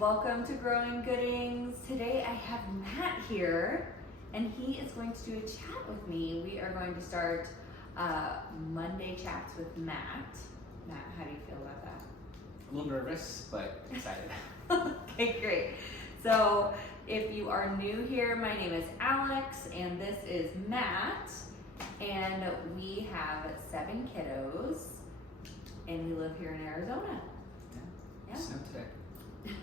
welcome to Growing Goodings. Today I have Matt here and he is going to do a chat with me. We are going to start Monday chats with Matt. Matt, how do you feel about that? A little nervous, but excited. Okay, great. So if you are new here, my name is Alex and this is Matt, and we have 7 kiddos and we live here in Arizona. Yeah. Snowed today.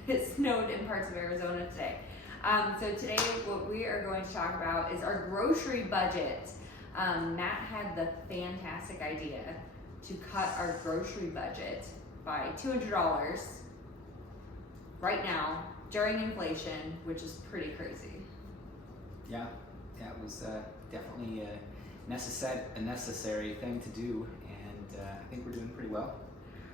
It snowed in parts of Arizona today. So today what we are going to talk about is our grocery budget. Matt had the fantastic idea to cut our grocery budget by $200 right now during inflation, which is pretty crazy. Yeah, it was definitely a necessary thing to do, and I think we're doing pretty well.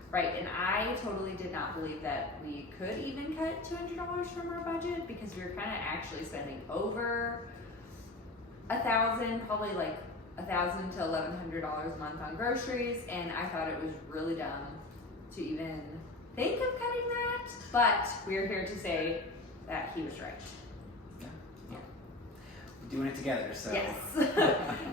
Right, and I totally did not believe that we could even cut $200 from our budget because we were kind of actually spending over $1,000, probably like $1,000 to $1,100 a month on groceries, and I thought it was really dumb to even think of cutting that, but we're here to say that he was right. Yeah. We're doing it together, so. Yes.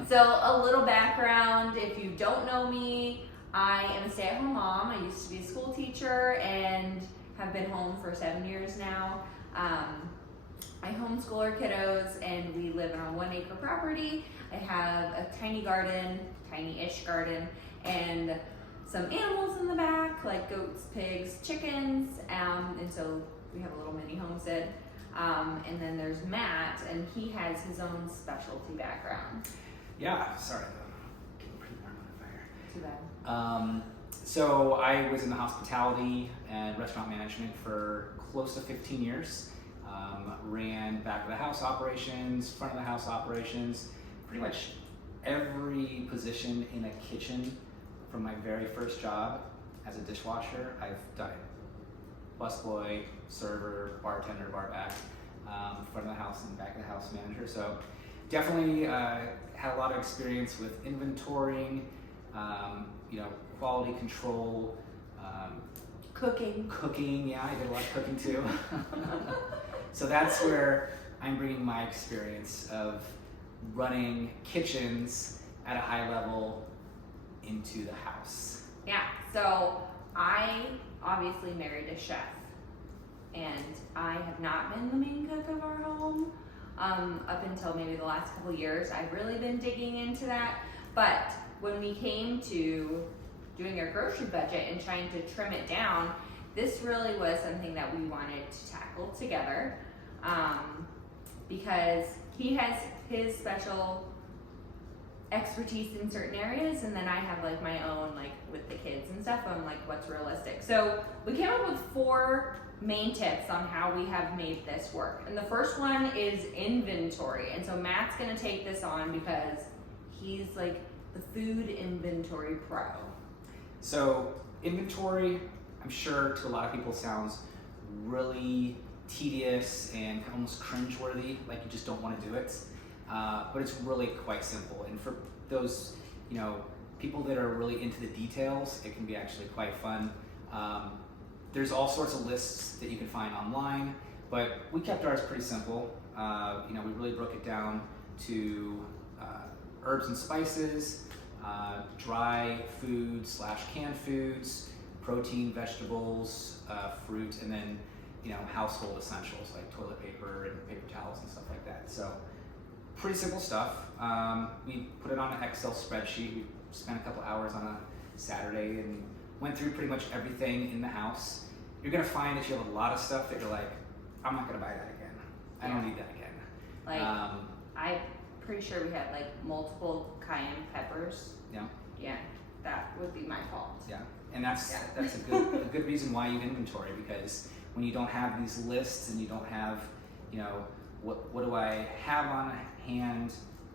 So a little background, if you don't know me, I am a stay-at-home mom. I used to be a school teacher and have been home for 7 years now. I homeschool our kiddos and we live on a 1-acre property. I have a tiny garden, tiny-ish garden, and some animals in the back like goats, pigs, chickens, and so we have a little mini homestead. And then there's Matt, and he has his own specialty background. Yeah, sorry, I'm getting pretty warm on the fire. Too bad. So I was in the hospitality and restaurant management for close to 15 years. Ran back of the house operations, front of the house operations, pretty much every position in a kitchen from my very first job as a dishwasher. I've done it. Busboy, server, bartender, bar back, front of the house and back of the house manager. So definitely had a lot of experience with inventorying, quality control, cooking. Yeah, I did a lot of cooking too. So that's where I'm bringing my experience of running kitchens at a high level into the house. Yeah, so I obviously married a chef, and I have not been the main cook of our home up until maybe the last couple years. I've really been digging into that, but when we came to doing our grocery budget and trying to trim it down, this really was something that we wanted to tackle together, because he has his special expertise in certain areas, and then I have like my own, like with the kids and stuff, I'm like, what's realistic? So we came up with 4 main tips on how we have made this work. And the first one is inventory. And so Matt's gonna take this on because he's like the food inventory pro. So inventory, I'm sure to a lot of people sounds really tedious and almost cringeworthy, like you just don't want to do it. But it's really quite simple. And for those, people that are really into the details, it can be actually quite fun. There's all sorts of lists that you can find online, but we kept ours pretty simple. We really broke it down to herbs and spices, dry foods / canned foods, protein, vegetables, fruit, and then household essentials like toilet paper and paper towels and stuff like that. So pretty simple stuff. We put it on an Excel spreadsheet. We spent a couple hours on a Saturday and went through pretty much everything in the house. You're gonna find that you have a lot of stuff that you're like, I'm not gonna buy that again. I don't need that again. Like, I'm pretty sure we had like multiple cayenne peppers. Yeah. Yeah, that would be my fault. Yeah, and that's a good reason why you inventory, because when you don't have these lists and you don't have, what do I have on hand,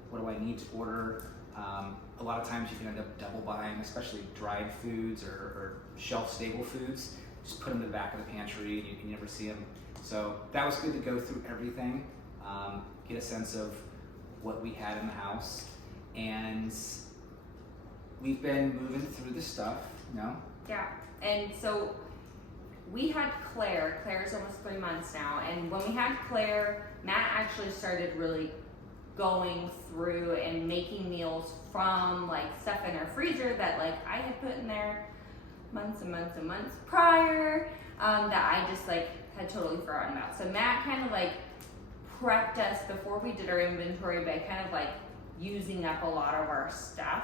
what do I need to order, a lot of times you can end up double buying, especially dried foods or shelf stable foods. Just put them in the back of the pantry and you can never see them. So that was good to go through everything, get a sense of what we had in the house, and we've been moving through the stuff, Yeah, and so we had Claire. Claire's almost 3 months now, and when we had Claire, Matt actually started really going through and making meals from like stuff in our freezer that like I had put in there months and months and months prior, that I just like had totally forgotten about. So Matt kind of like prepped us before we did our inventory by kind of like using up a lot of our stuff.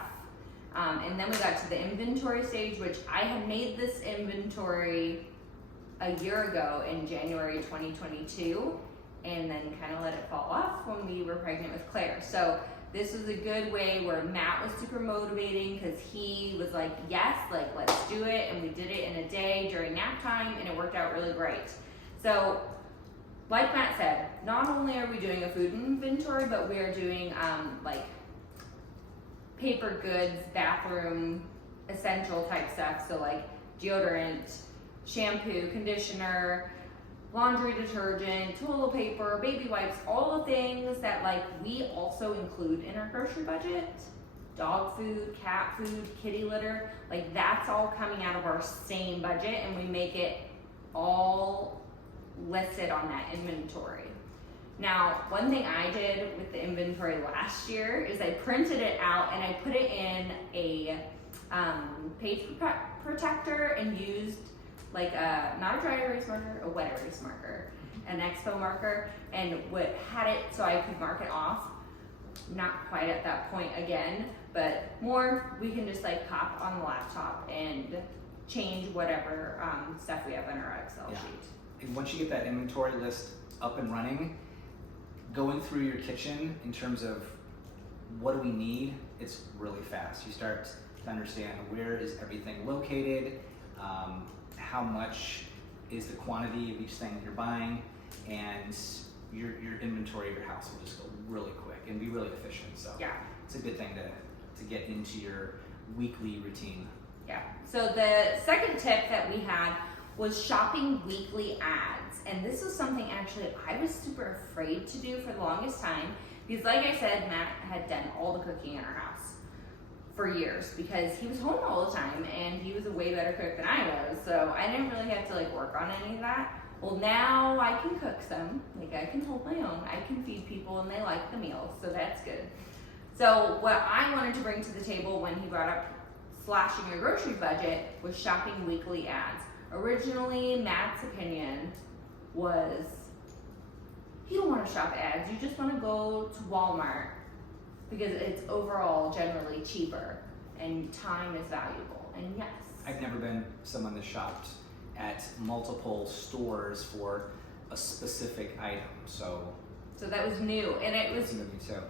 And then we got to the inventory stage, which I had made this inventory a year ago in January 2022, and then kind of let it fall off when we were pregnant with Claire. So this was a good way where Matt was super motivating because he was like, yes, like let's do it. And we did it in a day during nap time, and it worked out really great. So like Matt said, not only are we doing a food inventory, but we are doing like paper goods, bathroom, essential type stuff. So like deodorant, shampoo, conditioner, laundry detergent, toilet paper, baby wipes, all the things that like we also include in our grocery budget. Dog food, cat food, kitty litter, like that's all coming out of our same budget, and we make it all listed on that inventory. Now, one thing I did with the inventory last year is I printed it out and I put it in a page protector and used like not a dry erase marker, a wet erase marker, an expo marker, and had it so I could mark it off. Not quite at that point again, but more we can just like pop on the laptop and change whatever stuff we have in our Excel sheet. And once you get that inventory list up and running, going through your kitchen in terms of what do we need, it's really fast. You start to understand where is everything located, how much is the quantity of each thing that you're buying, and your inventory of your house will just go really quick and be really efficient. So yeah, it's a good thing to get into your weekly routine. Yeah. So the second tip that we had was shopping weekly ads. And this was something actually I was super afraid to do for the longest time because like I said, Matt had done all the cooking in our house for years because he was home all the time and he was a way better cook than I was. So I didn't really have to like work on any of that. Well, now I can cook some, like I can hold my own, I can feed people and they like the meal, so that's good. So what I wanted to bring to the table when he brought up slashing your grocery budget was shopping weekly ads. Originally, Matt's opinion was, you don't want to shop ads, you just want to go to Walmart because it's overall generally cheaper and time is valuable. And yes, I've never been someone that shopped at multiple stores for a specific item, so that was new, and it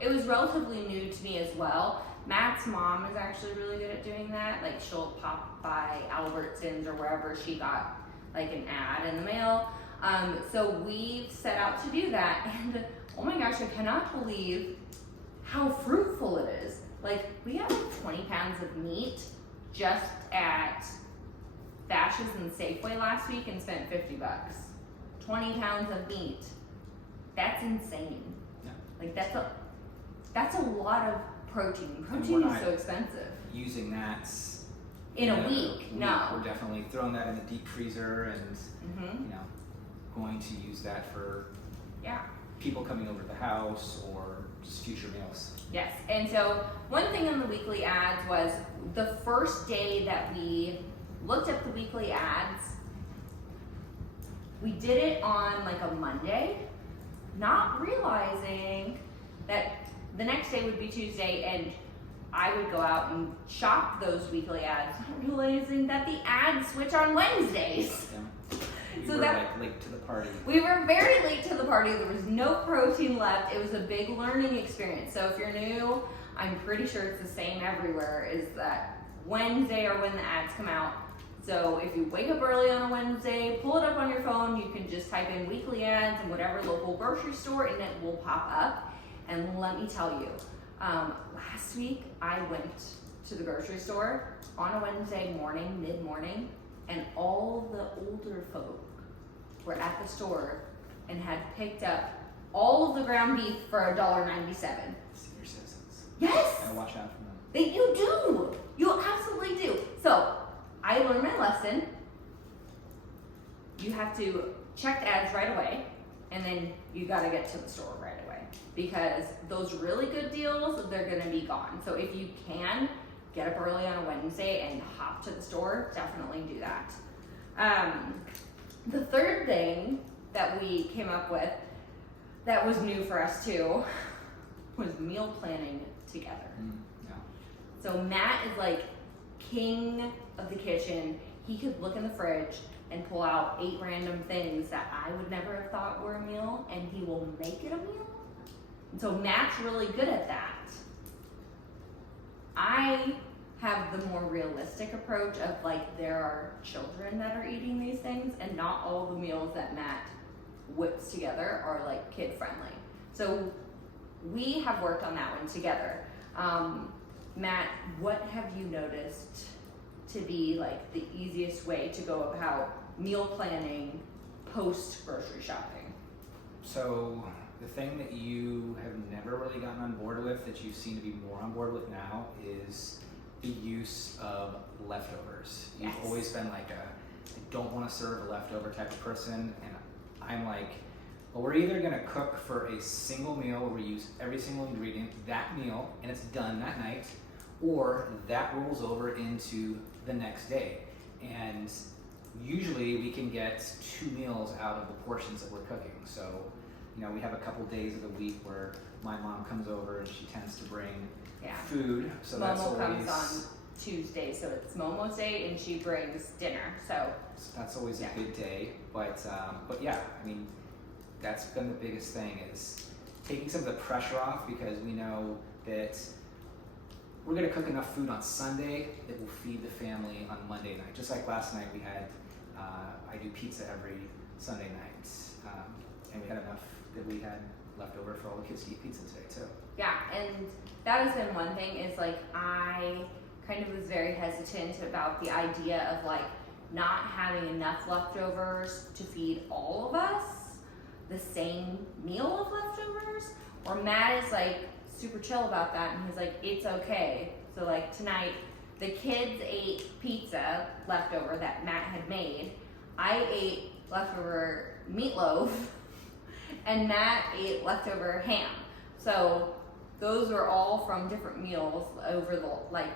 was relatively new to me as well. Matt's mom is actually really good at doing that. Like she'll pop by Albertsons or wherever she got like an ad in the mail. So we've set out to do that, and oh my gosh, I cannot believe how fruitful it is. Like we got like 20 pounds of meat just at Bash's and Safeway last week and spent $50. 20 pounds of meat. That's insane. Yeah. Like that's a lot of protein. Protein is so expensive. Using that in a week. No. We're definitely throwing that in the deep freezer and you know, going to use that for people coming over to the house or just future meals. Yes. And so one thing in the weekly ads was the first day that we looked at the weekly ads, we did it on like a Monday, not realizing that the next day would be Tuesday and I would go out and shop those weekly ads, not realizing that the ads switch on Wednesdays. Yeah. So were that like late to the party. We were very late to the party. There was no protein left. It was a big learning experience. So if you're new, I'm pretty sure it's the same everywhere, is that Wednesday or when the ads come out. So if you wake up early on a Wednesday, pull it up on your phone, you can just type in weekly ads in whatever local grocery store and it will pop up. And let me tell you, last week I went to the grocery store on a Wednesday morning, mid-morning, and all the older folk were at the store and had picked up all of the ground beef for $1.97. Senior citizens. Yes! Gotta watch out for them. You do! You absolutely do. So, I learned my lesson. you have to check the ads right away, and then you gotta get to the store right away, because those really good deals, they're gonna be gone. So if you can, get up early on a Wednesday and hop to the store, definitely do that. The third thing that we came up with that was new for us too was meal planning together. Yeah. So Matt is like king of the kitchen. He could look in the fridge and pull out 8 random things that I would never have thought were a meal, and he will make it a meal. And so Matt's really good at that. I have the more realistic approach of like, there are children that are eating these things, and not all the meals that Matt whips together are like kid friendly. So we have worked on that one together. Matt, what have you noticed to be like the easiest way to go about meal planning post grocery shopping? So the thing that you have never really gotten on board with, that you seem to be more on board with now, is the use of leftovers. Yes. You've always been like I don't want to serve a leftover type of person, and I'm like, well, we're either gonna cook for a single meal where we use every single ingredient that meal and it's done that night, or that rolls over into the next day. And usually we can get 2 meals out of the portions that we're cooking. So, we have a couple days of the week where my mom comes over and she tends to bring food. So that's Momo always, comes on Tuesday, so it's Momo's day, and she brings dinner. So that's always a good day. But yeah, that's been the biggest thing, is taking some of the pressure off, because we know that we're gonna cook enough food on Sunday that will feed the family on Monday night. Just like last night, we had, I do pizza every Sunday night, and we had enough that we had left over for all the kids to eat pizza today too. yeah, and that has been one thing, is like, I kind of was very hesitant about the idea of like not having enough leftovers to feed all of us the same meal of leftovers. Or Matt is like super chill about that, and he's like, it's okay. So like tonight, the kids ate pizza leftover that Matt had made. I ate leftover meatloaf, and Matt ate leftover ham. So those were all from different meals over the like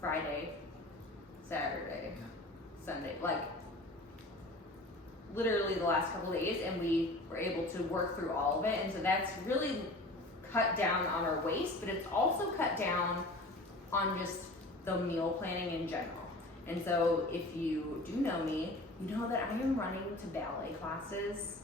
Friday, Saturday, Sunday, like literally the last couple of days, and we were able to work through all of it. And so that's really cut down on our waste, but it's also cut down on just the meal planning in general. And so if you do know me, you know that I am running to ballet classes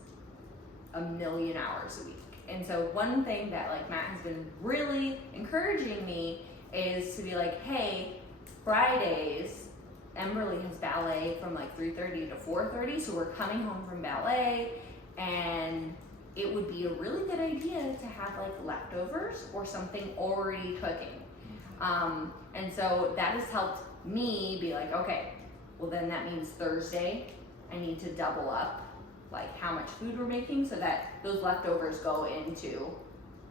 1,000,000 hours a week. And so one thing that like Matt has been really encouraging me is to be like, hey, Fridays, Emberly has ballet from like 3:30 to 4:30, so we're coming home from ballet, and it would be a really good idea to have like leftovers or something already cooking. And so that has helped me be like, okay, well then that means Thursday I need to double up like how much food we're making, so that those leftovers go into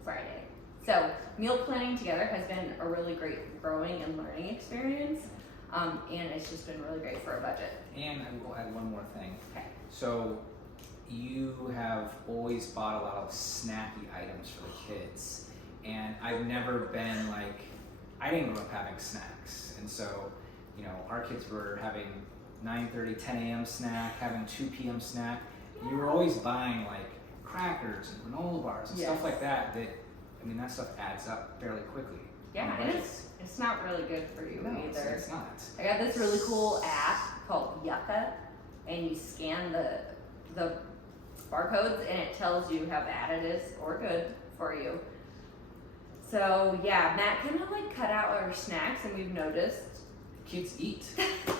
Friday. So meal planning together has been a really great growing and learning experience, and it's just been really great for a budget. And I will add one more thing. Okay. So you have always bought a lot of snacky items for the kids, and I've never been like, I didn't grow up having snacks, and so our kids were having 9:30, 10 a.m. snack, having 2 p.m. snack. You were always buying like crackers and granola bars and stuff like that. That stuff adds up fairly quickly. Yeah, and it's not really good for you either. It's not. I got this really cool app called Yucca, and you scan the barcodes, and it tells you how bad it is or good for you. So yeah, Matt kind of like cut out our snacks, and we've noticed Kids eat.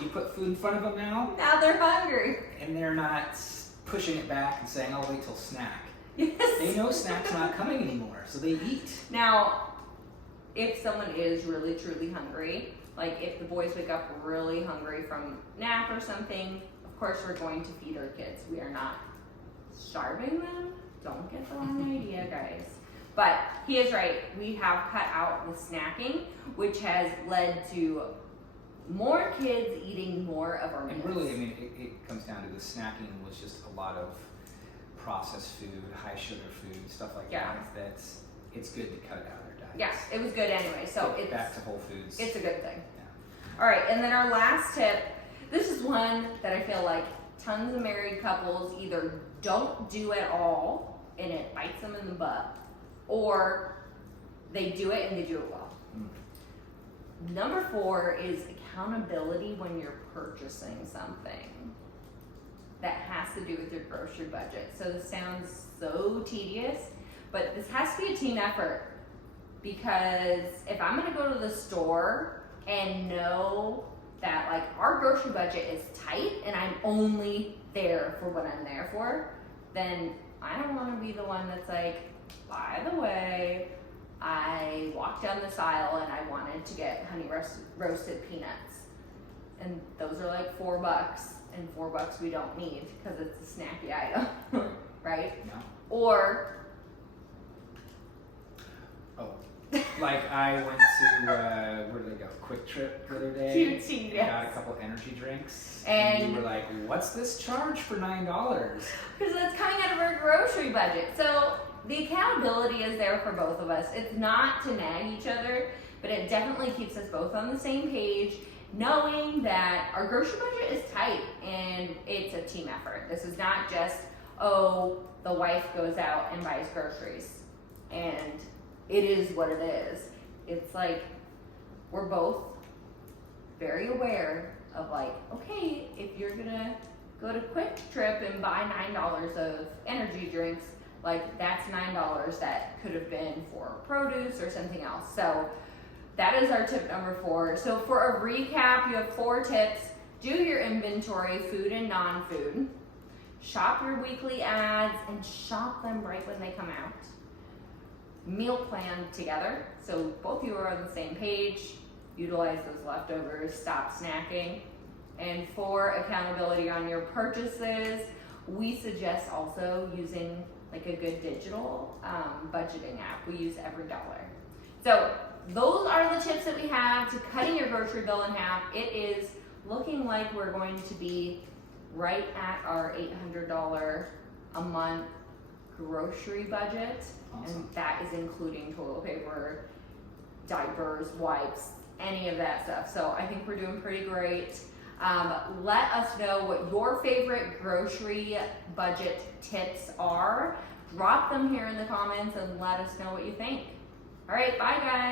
You put food in front of them now, they're hungry. and they're not pushing it back and saying, "I'll wait till snack." Yes. They know snack's not coming anymore, so they eat. Now, if someone is really truly hungry, like if the boys wake up really hungry from nap or something, of course we're going to feed our kids. We are not starving them. Don't get the wrong idea, guys. But he is right. We have cut out the snacking, which has led to more kids eating more of our And meals. really, I mean, it comes down to the snacking was just a lot of processed food, high sugar food, stuff like Yeah. that. It's good to cut it out of our diets. Yeah, it was good anyway, so Get it's back to whole foods. it's a good thing. Yeah. All right, and then our last tip, this is one that I feel like tons of married couples either don't do at all and it bites them in the butt, or they do it and they do it well. Number 4 is accountability when you're purchasing something that has to do with your grocery budget. So this sounds so tedious, but this has to be a team effort, because if I'm gonna go to the store and know that like our grocery budget is tight and I'm only there for what I'm there for, then I don't wanna be the one that's like, by the way, I walked down this aisle and I wanted to get honey roasted peanuts. And those are like $4, and $4 we don't need because it's a snacky item, right? No. Or, Oh, like I went to where did I go? Quick Trip the other day. QT, and yes. got a couple energy drinks, And- you were like, "What's this charge for $9?" because it's coming out of our grocery budget. So the accountability is there for both of us. It's not to nag each other, but it definitely keeps us both on the same page, knowing that our grocery budget is tight and it's a team effort. This is not just, oh, the wife goes out and buys groceries and it is what it is. It's like we're both very aware of like, okay, if you're gonna go to Quick Trip and buy $9 of energy drinks, like that's $9 that could have been for produce or something else. So that is our tip number 4. So for a recap, you have 4 tips. Do your inventory, food and non-food. Shop your weekly ads and shop them right when they come out. Meal plan together, so both of you are on the same page. Utilize those leftovers, stop snacking. And for accountability on your purchases, we suggest also using like a good digital budgeting app. We use EveryDollar. So those are the tips that we have to cutting your grocery bill in half. It is looking like we're going to be right at our $800 a month grocery budget. Awesome. And that is including toilet paper, diapers, wipes, any of that stuff. So I think we're doing pretty great. Let us know what your favorite grocery budget tips are. Drop them here in the comments and let us know what you think. All right, bye guys.